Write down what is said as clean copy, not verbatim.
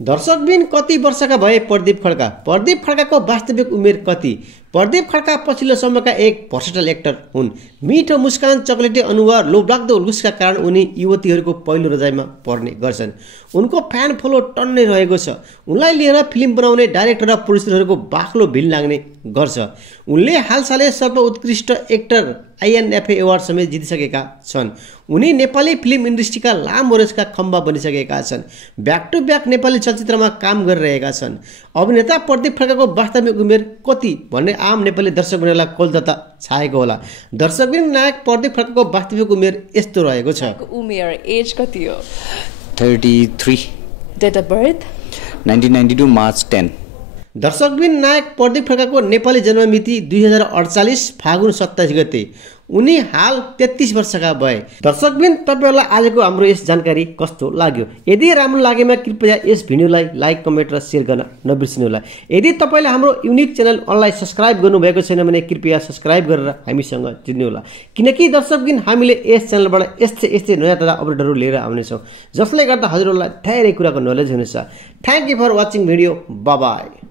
दर्शकबिन कति वर्षका भए प्रदीप खड्का? प्रदीप खड्काको वास्तविक उमेर कति? प्रदीप खड्का पछिल्लो समयका एक भर्सेटाइल एक्टर हुन्। मिठो मुस्कान, चकलेटी अनुहार, लोभलाग्दो लुक्सका कारण उनी युवतीहरूको पहिलो रजाइमा पर्ने गर्छन्। उनको फ्यान फलो टन्नै रहेको छ। उनलाई लिएर फिल्म बनाउने डाइरेक्टर र प्रोड्युसरहरूको बाक्लो भिड लाग्ने गर्छ। उनले हालसालै सर्वोत्कृष्ट एक्टर INFA अवार्ड समेत जितिसकेका छन्। उनी नेपाली फिल्म इन्डस्ट्रीका लामो रेसका खम्बा बनिसकेका छन्। ब्याक टु ब्याक नेपाली चलचित्रमा काम गरिरहेका छन्। अभिनेता प्रदीप खड्काको वास्तविक उमेर कति भन्ने आम नेपाली दर्शकबिनलाई कोलकाता छाएको होला। दर्शकबिन नायक प्रदीप खड्काको वास्तविक उमेर यस्तो रहेको छ। उमेर एज कति हो? 33। Date of birth? 1992 मार्च 10। दर्शकबिन नायक प्रदीप खड्काको नेपाली जन्ममिति 2048 फागुन 27 गते। उनी हाल 33 वर्षका भए। दर्शकबिन तपाईहरुलाई आजको हाम्रो यस जानकारी कस्तो लाग्यो? यदि राम्रो लागेमा कृपया यस भिडियोलाई लाइक, कमेन्ट र शेयर गर्न नबिर्सिनुहोला। यदि तपाईले हाम्रो युनिक च्यानल अनलाइन सब्स्क्राइब गर्नुभएको छैन भने कृपया सब्स्क्राइब गरेर हामीसँग जुड्नुहोला। किनकि दर्शकबिन हामीले यस च्यानलबाट यस्तै नयाँ ताजा अपडेटहरू लिएर आउनेछौँ, जसले गर्दा हजुरहरूलाई धेरै कुराको नलेज हुनेछ। Thank you for watching video. Bye bye.